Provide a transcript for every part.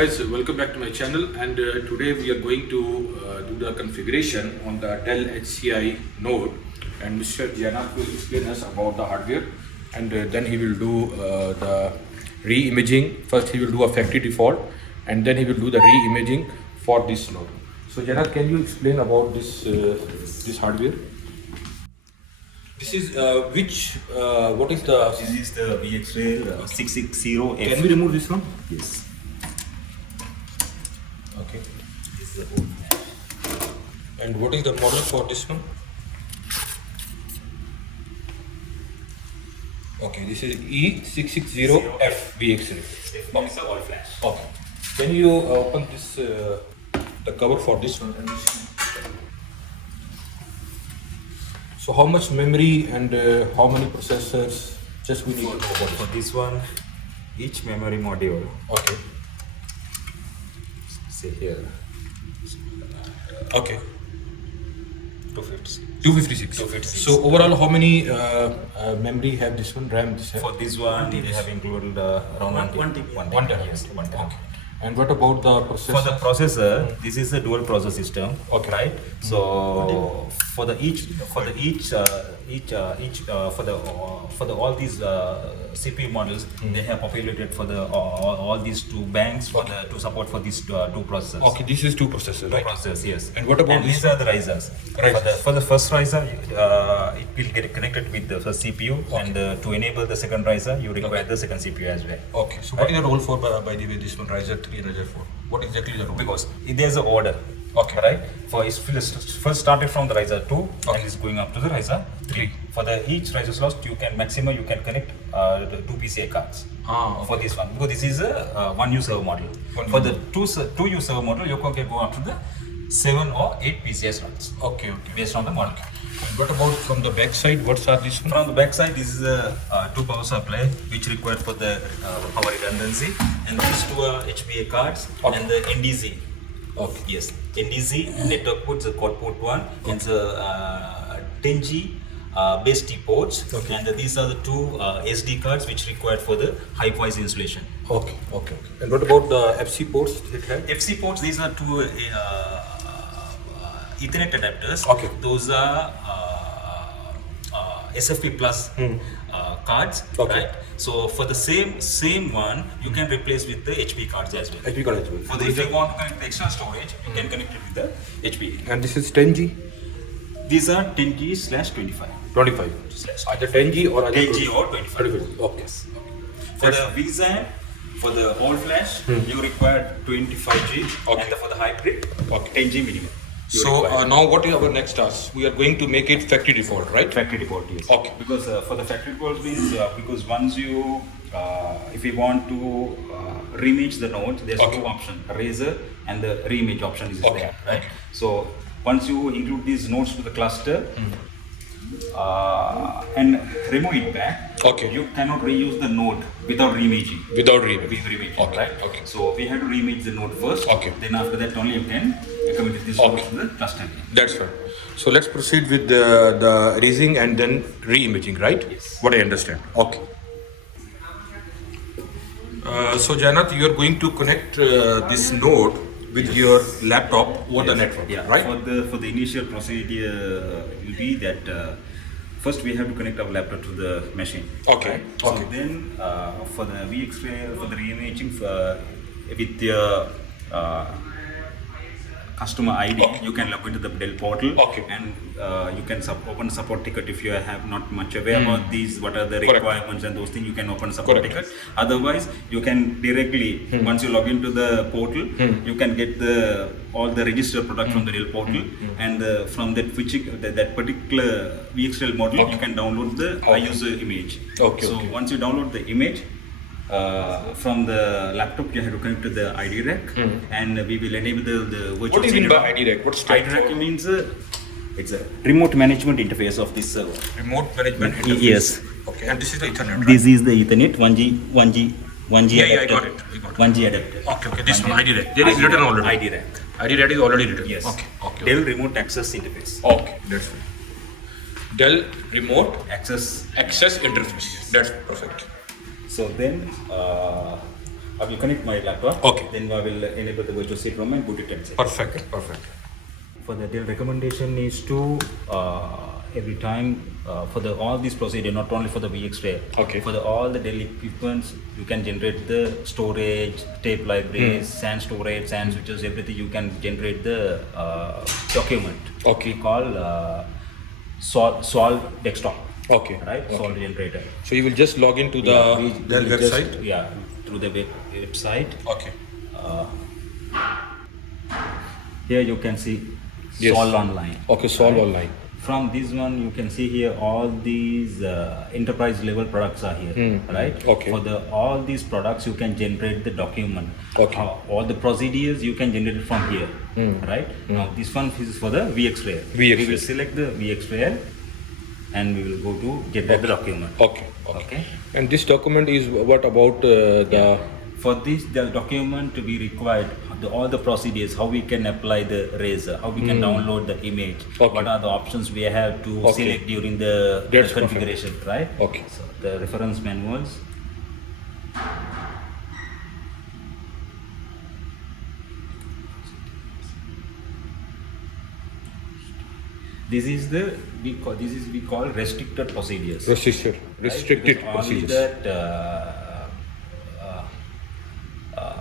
guys, welcome back to my channel, and today we are going to do the configuration on the Dell HCI node, and Mr. Jehanzaib will explain us about the hardware, and then he will do the re-imaging. First he will do a factory default, and then he will do the re-imaging for this node. So Jehanzaib, can you explain about this hardware? This is what is the... This is the VxRail-E660F. Can we remove this one? Yes. Okay. This is the whole. And what is the model for this one? Okay, this is E660F VxRail. It's all flash. Okay. Can you open this the cover for this one? So how much memory and how many processors? Just we need to know about For this one, each memory module. Okay. See here. Okay. 256. 256. 256. So overall, how many memory have this one? RAM this have? For this one, we have included around 1 TB. 1 TB. Yes, 1 TB. Okay. And what about the processor? For the processor, this is a dual processor system. Okay. Right. So for the all these CPU models, they have populated for the all these two banks for the to support for these two processors. Okay, this is two processors, right? Two processors, yes. And what about and these are the risers. For the first riser, it will get connected with the first CPU, and to enable the second riser, you require the second CPU as well. Okay, so what is the role for, by the way, this one, riser 3 and riser 4? What exactly is the role? Because there's an order. Okay. Right? For it's first started from the riser 2 and is going up to the riser 3. For the each riser slot, you can connect the 2 PCI cards. Okay. For this one, because this is a 1U server model. For the 2U server model, you can go up to the 7 or 8 PCI slots. Okay. Based on the model. And what about from the back side? What's this one? From the back side, this is a 2 power supply which required for the power redundancy, and these two are HBA cards and the NDZ. Okay. Yes, NDZ network ports, the quad port 1, and the 10G base T ports, and these are the two SD cards which required for the high voice installation. Okay. And what about the FC ports it had? FC ports, these are two Ethernet adapters. Okay. Those are SFP plus cards, Okay. right? So for the same one, you can replace with the HP cards as well. HP card as well. For the, if you want to connect the extra storage, you can connect it with the HP. And this is 10G? These are 10G/25. 25. Either 10G or either 10G or 25. Okay. For the vSAN, for the all flash, you require 25G, Okay. and for the hybrid, Okay. 10G minimum. So now what is our next task? We are going to make it factory default, right? Factory default, yes. Okay. Because for the factory default means because once you, if you want to reimage the node, there's Okay. two options: razor and the reimage option is Okay. there, right? So once you include these nodes to the cluster and remove it back, Okay. you cannot reuse the node without reimaging. Without reimage. With reimaging, Okay. right? Okay. So we have to reimage the node first. Okay. Then after that only you can commit this node to the cluster again. That's right. So let's proceed with the erasing and then re-imaging, right? Yes. What I understand. Okay. So Jehanzaib, you are going to connect this node with your laptop over the network, Yeah. right? For the initial procedure will be that first we have to connect our laptop to the machine. Okay. Right? So Okay. then for the VxRail, for the reimaging with your customer ID, you can log into the Dell portal, Okay. and you can open a support ticket if you have not much aware about these, what are the Correct. requirements and those things, you can open a support Correct. ticket. Otherwise, you can directly, once you log into the portal, you can get all the registered product from the Dell portal, and from that that particular VxRail model, Okay. you can download the iUser image. Okay, So okay. once you download the image, from the laptop, you have to connect to the ID rack, and we will enable the virtual. What do you mean CD by ID rack? What's ID rack means it's a remote management interface of this server. remote management interface? Yes. Okay. And this is the Ethernet, right? This is the Ethernet 1G Yeah, I adapter. got it. 1G adapter. Okay. This one, ID rack. There is written already. ID rack. ID rack is already written. Yes. Okay. Dell remote access interface. Okay. That's right. Dell remote Access. access interface. That's perfect. So then I will connect my laptop. Okay. Then I will enable the virtual state ROM and boot it inside. Perfect, perfect. For the Dell recommendation is to every time for the all these procedure, not only for the VxRail. Okay. For the all the Dell equipments, you can generate the storage, tape libraries, SAN storage, SAN switches, everything. You can generate the document. Okay. We call Sol desktop. Okay. Right. Okay. Sol generator. So you will just log into the Dell we just- website? through the website. Okay. Here you can see Yes. Sol online. Okay, Sol online. From this one, you can see here all these enterprise level products are here, right? Okay. For the all these products, you can generate the document. Okay. All the procedures you can generate from here, right? Now this one is for the VxRail. VxRail. We will select the VxRail, and we will go to generate the document. Okay. Okay. And this document is what about the... For this, the document we required all the procedures, how we can apply the razor, how we can download the image, Okay. what are the options we have to Okay. select during the That's configuration, right? Okay. So the reference manuals. This is the we call restricted procedures. Restricted Right? Because only procedures. that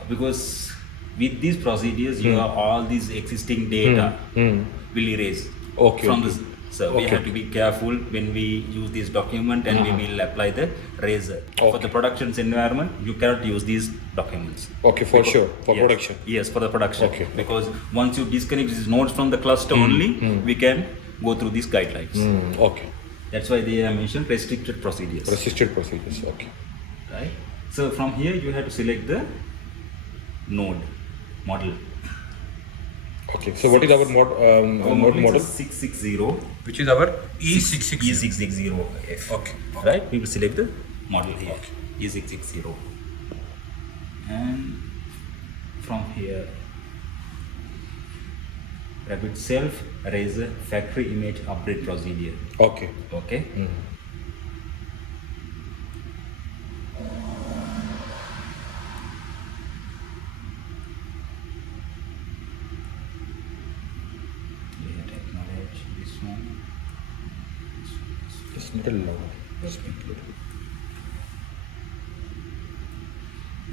because with these procedures you have all these existing data will erase Okay, from okay. this. So we Okay. have to be careful when we use this document, and we will apply the razor. For Okay. the production environment, you cannot use these documents. Okay, for Because- sure, for yes, production. Yes, for the production. Okay. Because once you disconnect these nodes from the cluster only, we can go through these guidelines. Okay. That's why they have mentioned restricted procedures. Restricted procedures, okay. Right. So from here you have to select the node model. Okay, so what is our node model? 660 Which is our E660. E660F. Okay. Right. We will select the model here. E660. And from here, rapid self razor factory image upgrade procedure. Okay. Okay. We have to acknowledge this one. It's little loud. Speak little.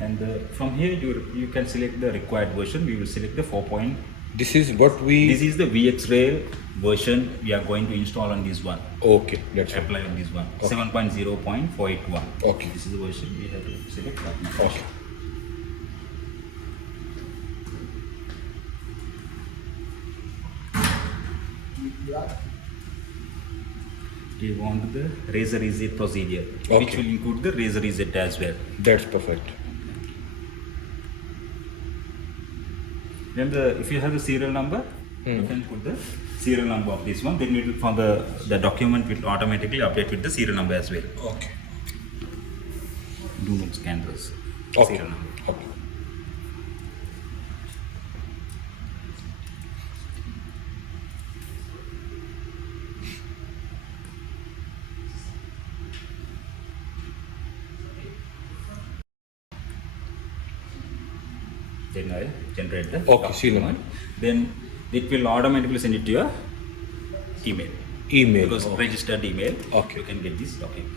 And from here you can select the required version. We will select the 4. This is what we... This is the VxRail version we are going to install on this one. Okay, that's right. Apply on this one. Okay. 7.0.481. Okay. This is the version we have to select right now. Okay. We want the razor reset procedure, which Okay. will include the razor reset as well. That's perfect. Then if you have the serial number, you can put the serial number of this one. Then it will, for the document will automatically update with the serial number as well. Okay. Do not scan this Okay. serial number. Okay. Then I generate the Okay, serial document. Then it will automatically send it to your email. Email. Because Okay. registered email, Okay. you can get this document.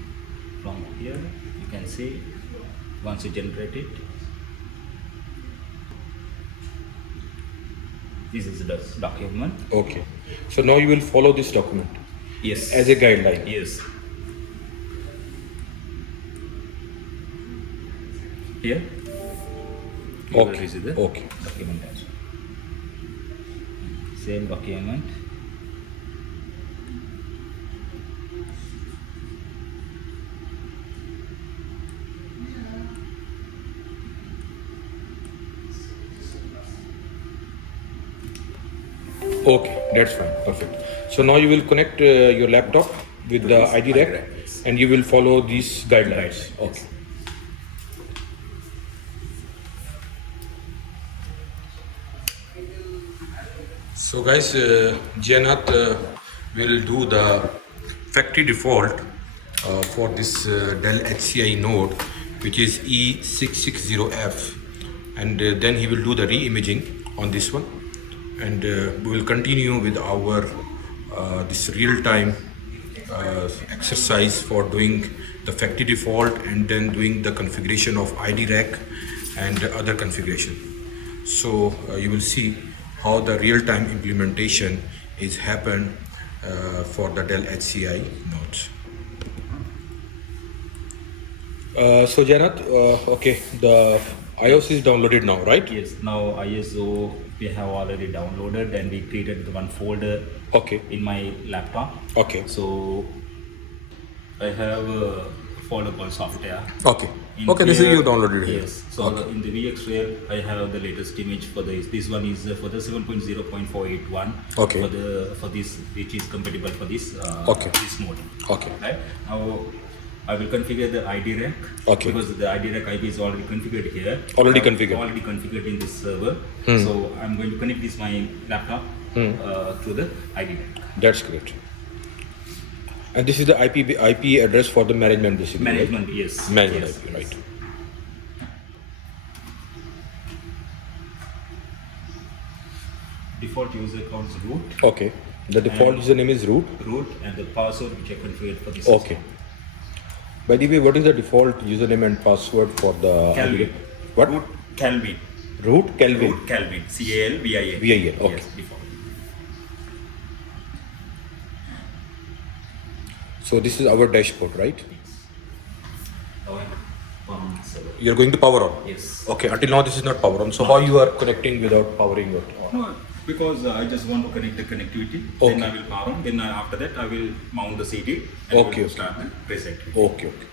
From here, you can see once you generate it, this is the document. Okay. So now you will follow this document Yes. as a guideline. Yes. Here, you will Okay. receive the Okay. document as well. Same document. Okay, that's fine. Perfect. So now you will connect your laptop with the ID rack, yes. and you will follow these guidelines. Okay. So guys, Jehanzaib will do the factory default for this Dell HCI node, which is E660F. and then he will do the re-imaging on this one, and we will continue with our this real-time exercise for doing the factory default and then doing the configuration of ID rack and other configuration. So you will see how the real-time implementation is happened for the Dell HCI nodes. So Janat, okay, the iOS is downloaded now, right? Yes, now ISO we have already downloaded and we created the one folder Okay. in my laptop. Okay. So I have a folder called software. Okay. In Okay, this is here- you downloaded here. Yes. So in the VxRail, I have the latest image for this. This one is for the 7.0.481. Okay. For this, which is compatible for this Okay. this mode. Okay. Right. Now I will configure the ID rack. Okay. Because the ID rack IP is already configured here. Already configured. Already configured in this server. So I'm going to connect this my laptop through the ID rack. That's great. And this is the IP address for the management basically. Management, right? yes. Management Yes, IP, yes. right. Default user account is root. Okay. The default And- username is root. Root and the password which I configured for this. Okay. By the way, what is the default username and password for the Calvin. What? Root Calvin. Root Kelvin. Root Calvin. CALVIN. VIN, okay. Yes, default. So this is our dashboard, right? Our server. You're going to power on. Yes. Okay. Until now, this is not power on. So how you are connecting without powering it on? No, because I just want to connect the connectivity. Okay. Then I will power on. Then after that I will mount the CD and Okay, will okay. start the preset. Okay. Okay.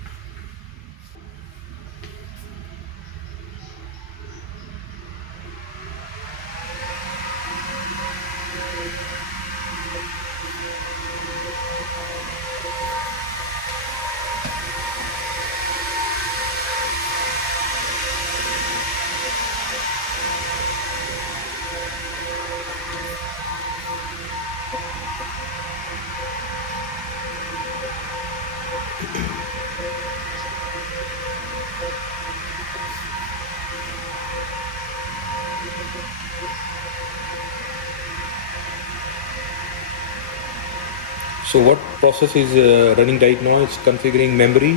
So what process is running right now? It's configuring memory.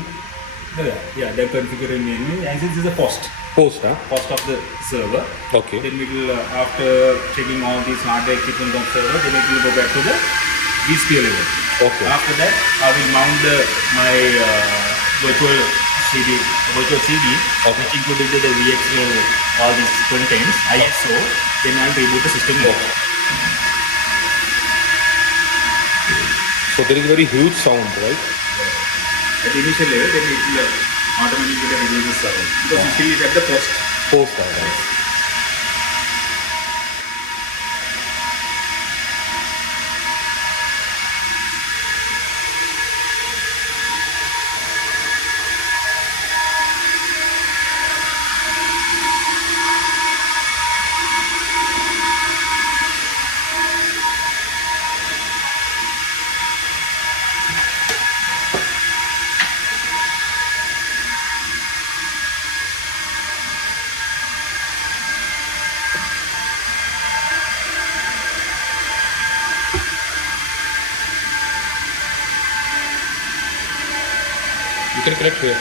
Yeah, they're configuring menu and this is a post. Post, huh? Post of the server. Okay. Then we will, after checking all these hardware equipment of server, then it will go back to the vSphere level. Okay. After that, I will mount my virtual CD, which included the VxRail, all these contents, ISO. Then I'll reboot the system. So there is very huge sound, right? At the initial level, then it will automatically reduce the sound because you feel it at the post. Post, right? You can connect here.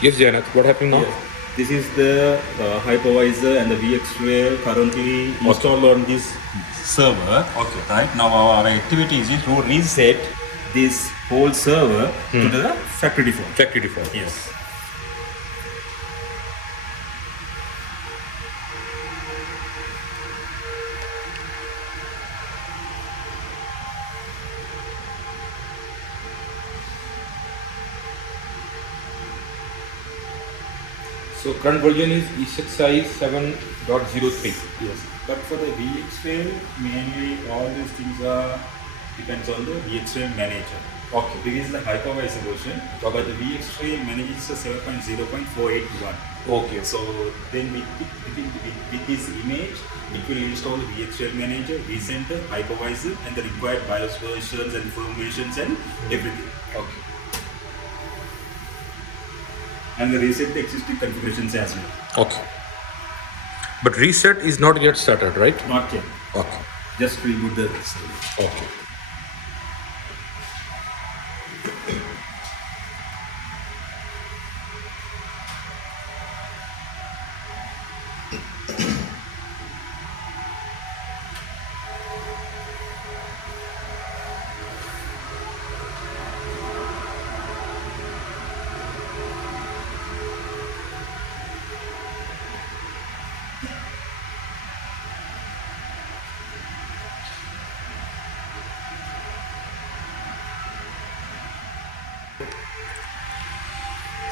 Yes, Jayanat, what happened now? This is the hypervisor and the VxRail currently installed on this server. Okay. Right now, our activity is to reset this whole server to the factory default. Factory default. Yes. So current version is E6i 7.03. Yes. But for the VxRail, mainly all these things are depends on the VxRail manager. Okay. This is the hypervisor version, but the VxRail manages a 7.0.481. Okay. So then with this image, it will install the VxRail manager, vCenter, hypervisor, and the required BIOS versions and firmware versions and everything. Okay. and reset the existing configurations as well. Okay. But reset is not yet started, right? Not yet. Okay. Just reboot the server. Okay.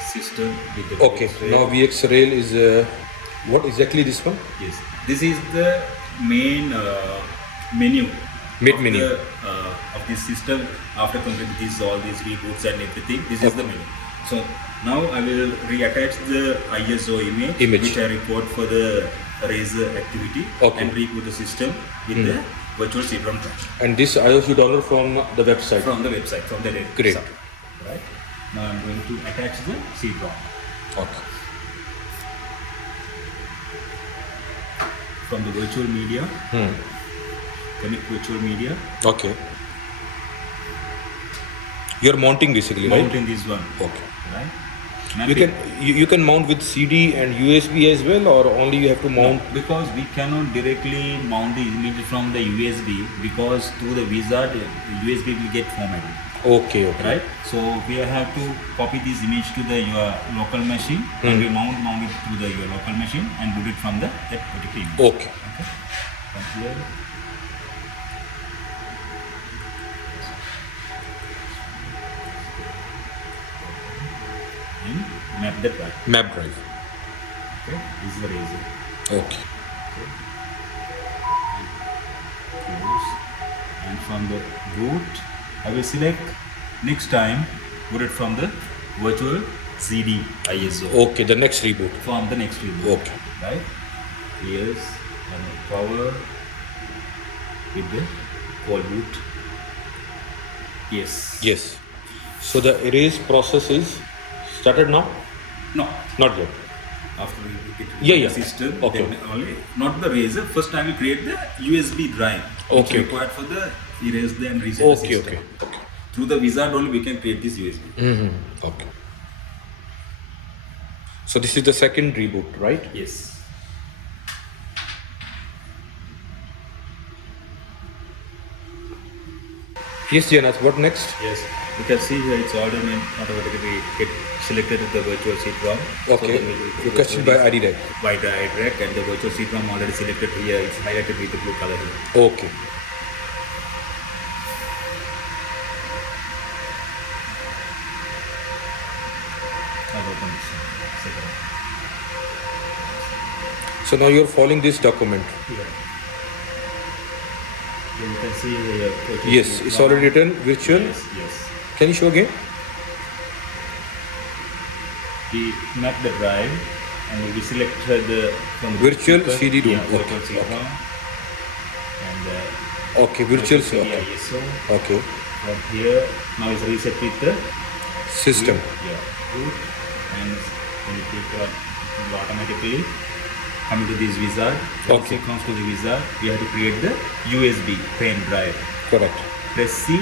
System with the Okay. VxRail. Now VxRail is what exactly this one? Yes, this is the main menu Main of menu. of this system. After completing this, all these reboots and everything, this is the menu. So now I will reattach the ISO image, which I record for the Razer activity, and reboot the system with the virtual CD-ROM cache. And this ISO download from the website? From the website, from the Great. site. Right. Now I'm going to attach the CD-ROM. Okay. From the virtual media, connect virtual media. Okay. You're mounting basically, right? Mounting this one. Okay. Right. You can mount with CD and USB as well, or only you have to mount? No, because we cannot directly mount the image from the USB, because through the wizard USB will get formatted. Okay. Right. So we have to copy this image to the your local machine, and we mount it to the your local machine and boot it from the that particular image. Okay. From here. And map the drive. Map drive. Okay. This is the Razer. Okay. Close. And from the boot, I will select next time boot it from the virtual CD ISO. Okay, the next reboot. From the next reboot. Okay. Right? Yes. And power with the call boot. Yes. Yes. So the erase process is started now? No. Not yet. After we get Yeah. the system, Okay. then only not the Razer. First time we create the USB drive, which Okay. required for the erase and reset the Okay. system. Through the wizard only we can create this USB. Okay. So this is the second reboot, right? Yes. Yes, Janas, what next? Yes. You can see here it's already automatically get selected the virtual CD-ROM. Okay. Requested by IDRAC. By the IDRAC, and the virtual CD-ROM already selected here. It's highlighted with the blue color here. Okay. I'll open this separate. So now you're following this document. Here. Here you can see here. Yes, it's already written virtual. Yes. Can you show again? We map the drive and we select the from the Virtual speaker. CD-ROM. Yeah, Okay. virtual CD-ROM. And Okay, virtual. CD Okay. ISO. Okay. From here, now it's reset with the System. Yeah, boot, and when you take automatically coming to this wizard. Once Okay. it comes to the wizard, we have to create the USB pen drive. Correct. Press C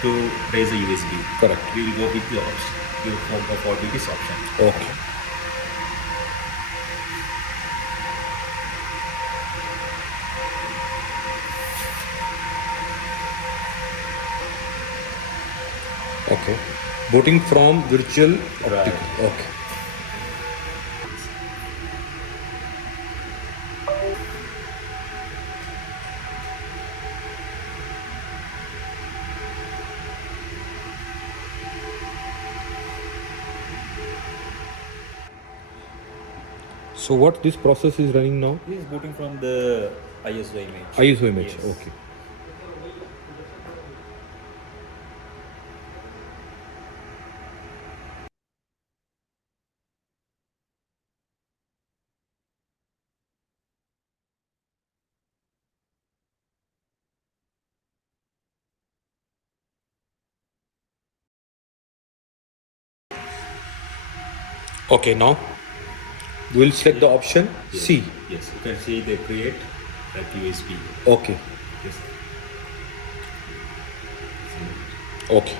to raise the USB. Correct. We will go with the option. We will go for this option. Okay. Okay. Booting from virtual optical. Okay. So what this process is running now? This is booting from the ISO image. ISO image. Yes. Okay. Okay, now we'll select the option Yes. C. Yes, you can see they create that USB. Okay, Yes. okay.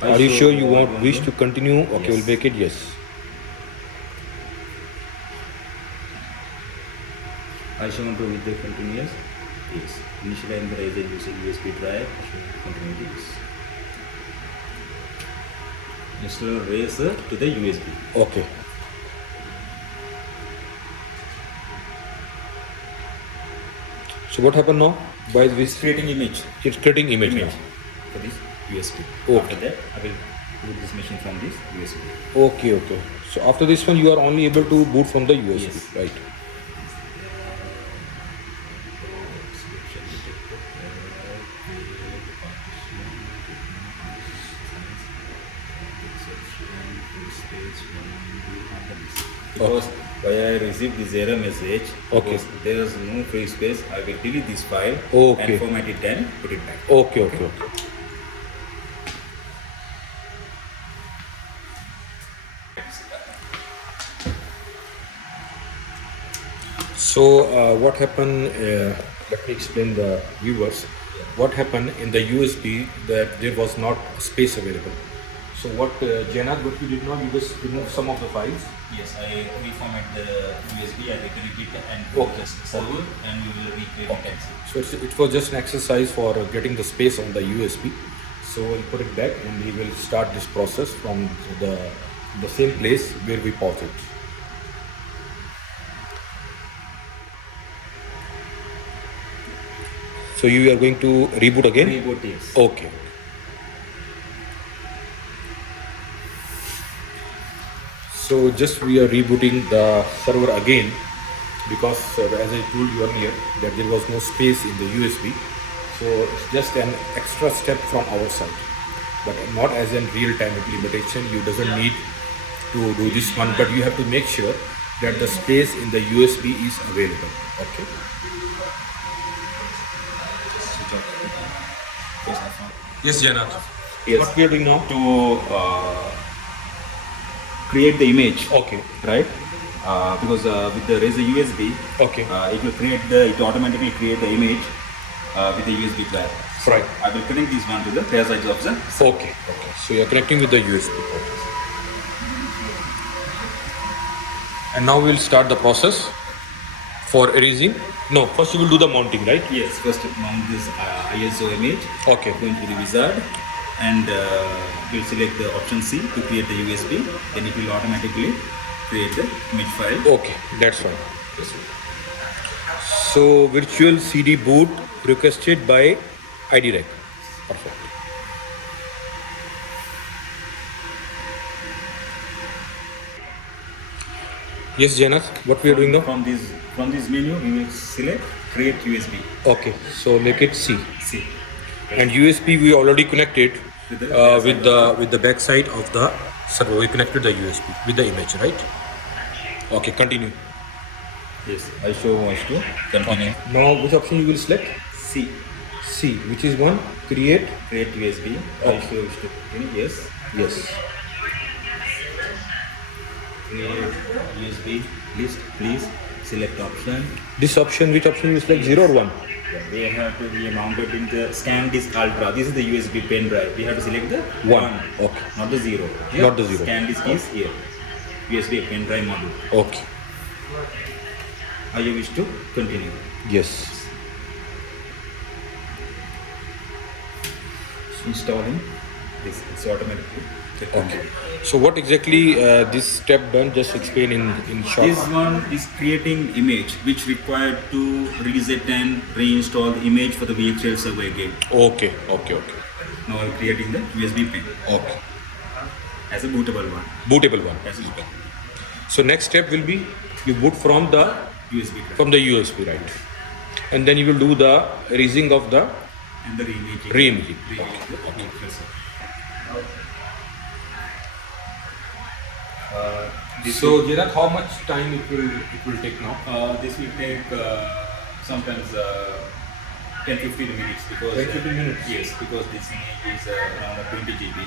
Are you Also, sure you what want wish to continue? Okay, Yes. we'll make it yes. I shall want to with the continuous. Yes. Initially, I'm using USB drive. I shall continue this. Install razor to the USB. Okay. So what happened now? By this, Creating image. it's creating image now. For this USB. Okay. After that, I will boot this machine from this USB. Okay, okay. So after this one, you are only able to boot from the USB, Yes. right? Because why I received this error message, Okay. because there is no free space, I will delete this file Okay. and format it and put it back. Okay, okay, okay. So what happened? Let me explain the viewers. What happened in the USB that there was not space available. So what Jehanzaib, what you did not, you just removed some of the files. Yes, I reformat the USB, I reconnect it and Okay. just server and we will recreate it. So it was just an exercise for getting the space on the USB. So we'll put it back and we will start this process from the same place where we paused it. So you are going to reboot again? Reboot yes. Okay. So just we are rebooting the server again because as I told you earlier that there was no space in the USB. So it's just an extra step from our side, but not as in real-time implementation. You doesn't need to do this one, but you have to make sure that the space in the USB is available. Okay. Yes, Jehanzaib. Yes. What we are doing now? To create the image, Okay. right? Because with the razor USB, Okay. it automatically create the image with the USB drive. Right. I will connect this one to the rear side option. Okay. Okay. So you are connecting with the USB. And now we will start the process for erasing. No, first you will do the mounting, right? Yes, first mount this ISO image. Okay. Going to the wizard and we'll select the option C to create the USB. Then it will automatically create the image file. Okay, that's fine. So virtual CD boot requested by ID Rack. Perfect. Yes, Jehanzaib, what we are doing now? From this menu, we will select create USB. Okay, so make it C. C. And USB we already connected With the with the back side of the server. We connected the USB with the image, right? Okay, continue. Yes, I show wants to continue. Now which option you will select? C. C, which is one create. Create USB. Okay. I show wish to continue. Yes. Yes. Create USB list. Please select option. This option, which option you select? 0 or 1? They have to be mounted in the scan disk ultra. This is the USB pen drive. We have to select the 1. Okay. not the 0. Not the 0. Scan disk is here. USB pen drive module. Okay. Are you wish to continue? Yes. Installing this. It's automatically. Okay. So what exactly this step done? Just explain in short. This one is creating image which required to reset and reinstall the image for the VxRail server again. Okay. Okay. Okay. Now I'm creating the USB pen Okay. as a bootable one. Bootable one. As a bootable. So next step will be you boot from the USB, right? And then you will do the erasing of the And the reimaging. reimaging. So Jehanzaib, how much time it will take now? This will take sometimes 10-15 minutes because 10-15 minutes. Yes, because this image is around 20 GB,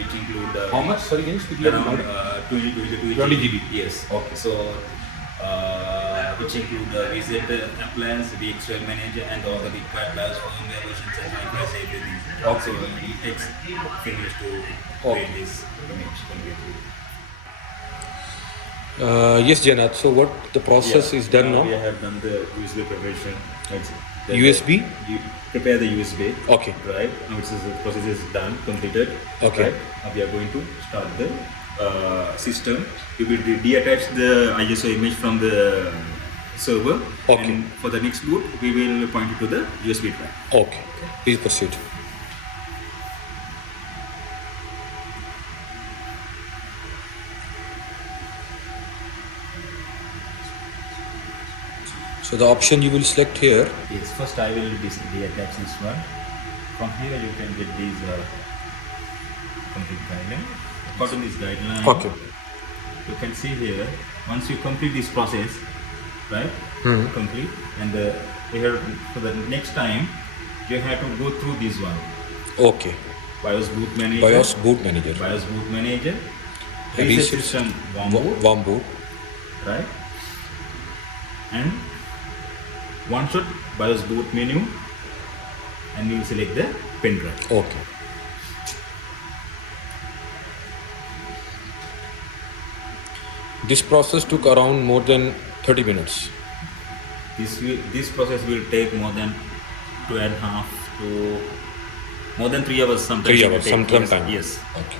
which include How much? Sorry, can you speak a little around louder? 20 GB. Yes. Okay. So which include the visit appliance, VxRail manager, and all the required BIOS firmware versions and micros, everything. Okay. So it takes finish to Okay. create this image completely. Yes, Janat. So what the process is done now? We have done the USB preparation. USB? You prepare the USB. Okay. Right. Now the process is done, completed. Okay. Right. Now we are going to start the system. We will detach the ISO image from the server. Okay. And for the next boot, we will point it to the USB drive. Okay. Please proceed. So the option you will select here. Yes. First, I will detach this one. From here, you can get these complete guideline. According to this guideline. Okay. You can see here, once you complete this process, right? Complete, and here for the next time, you have to go through this one. Okay. BIOS boot manager. BIOS boot manager. BIOS boot manager. Reset Reset system warm boot. right? And one shot BIOS boot menu, and you select the pen drive. Okay. This process took around more than 30 minutes. This process will take more than 2.5 to more than 3 hours sometimes. 3 hours, some yes, time. Yes. Okay.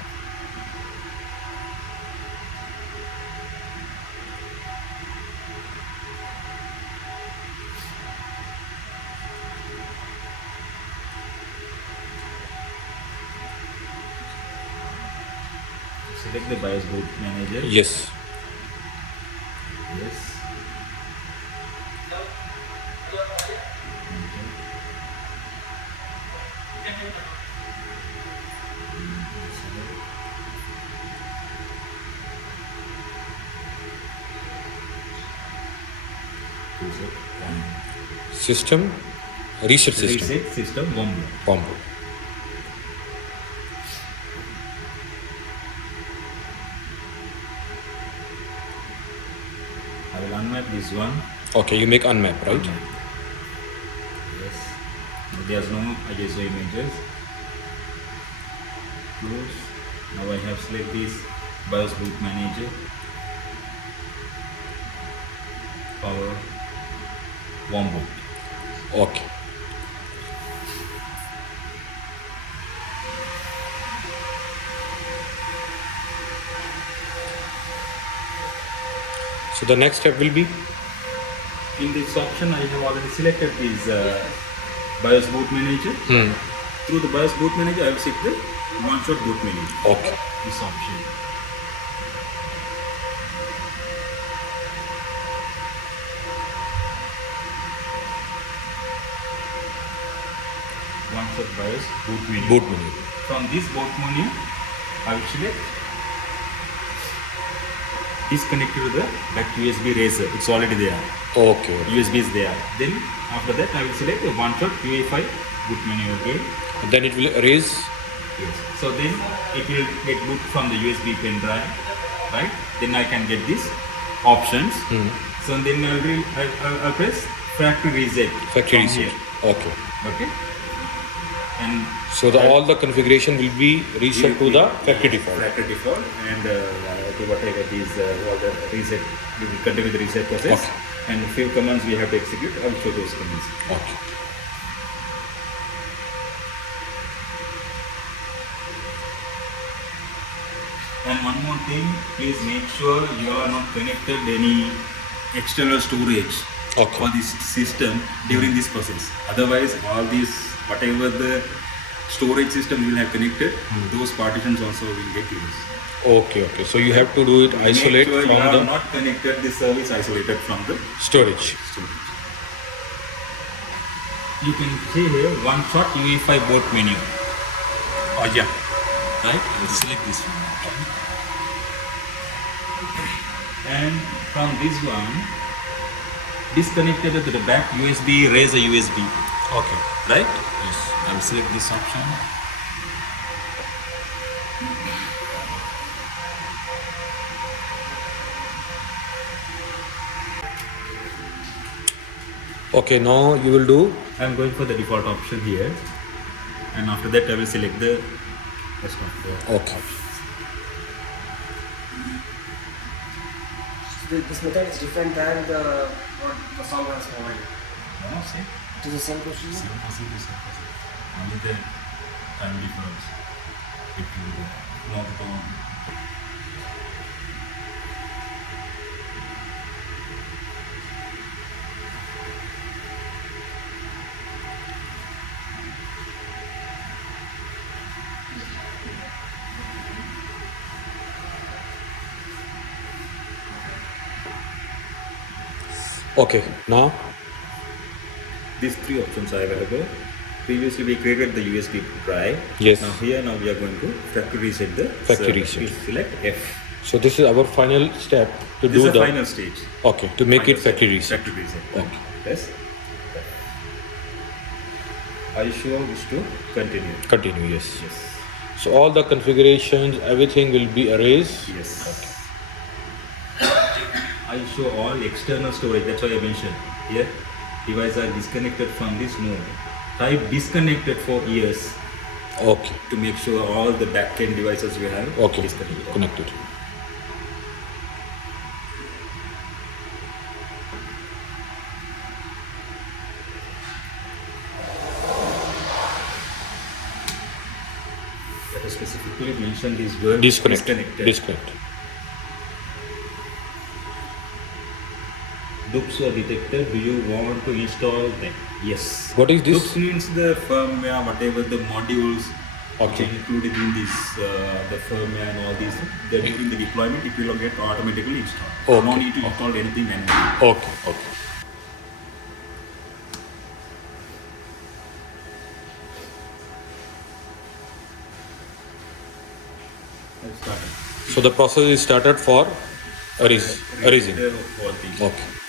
Select the BIOS boot manager. Yes. Yes. System. Reset system. Reset system warm boot. Warm boot. I will unmap this one. Okay, you make unmap, right? Yes. There's no ISO images. Close. Now I have select this BIOS boot manager. Power warm boot. Okay. So the next step will be? In this option, I have already selected this BIOS boot manager. Through the BIOS boot manager, I will select the one-shot boot manager. Okay. This option. One-shot BIOS boot menu. Boot menu. From this boot menu, I will select disconnect to the back USB razor. It's already there. Okay. USB is there. Then after that, I will select the one-shot UEFI boot menu again. Then it will erase. Yes. So then it will get boot from the USB pen drive, right? Then I can get these options. So then I'll press factory reset. Factory from reset. here. Okay. Okay. And So all the configuration will be reset to the factory default. Factory default, and to whatever these all the reset, we will continue the reset process. Okay. And few commands we have to execute. I will show those commands. Okay. And one more thing, please make sure you are not connected any external storage for this system during this process. Otherwise, all these whatever the storage system you will have connected, those partitions also will get used. Okay, okay. So you have to do it isolate Make sure from you are the not connected this service isolated from the storage. You can see here one shot UEFI boot menu. Oh yeah. Right? I will select this one. And from this one, disconnected to the back USB, raise a USB. Okay. right? Yes. I will select this option. Okay, now you will do. I am going for the default option here, and after that I will select the rest of the Okay. options. This method is different than what the solver has provided. No, same. It is the same procedure. Same procedure. Only the time difference between the knockdown. Okay, now. These three options are available. Previously we created the USB drive. Yes. Now we are going to factory reset the Factory server. reset. Please select F. So this is our final step to This do is the the final stage. Okay, to make Final it factory step. reset. Factory reset. Okay. Yes. Are you sure wish to continue? Continue, yes. Yes. So all the configurations, everything will be erased. Yes. I show all external storage. That's why I mentioned here. Devices are disconnected from this node. Type disconnected for years Okay. to make sure all the backend devices we have Okay. disconnected. Connected. That is specifically mentioned this word Disconnect. disconnected. Disconnect. Dupes are detected. Do you want to install them? Yes. What is this? Dupes means the firmware, whatever the modules which Okay. are included in this, the firmware and all these. Then during the deployment, it will get automatically installed. Okay. No need to install anything manually. Okay. Okay. Let's start. So the process is started for erasing. All things. Okay.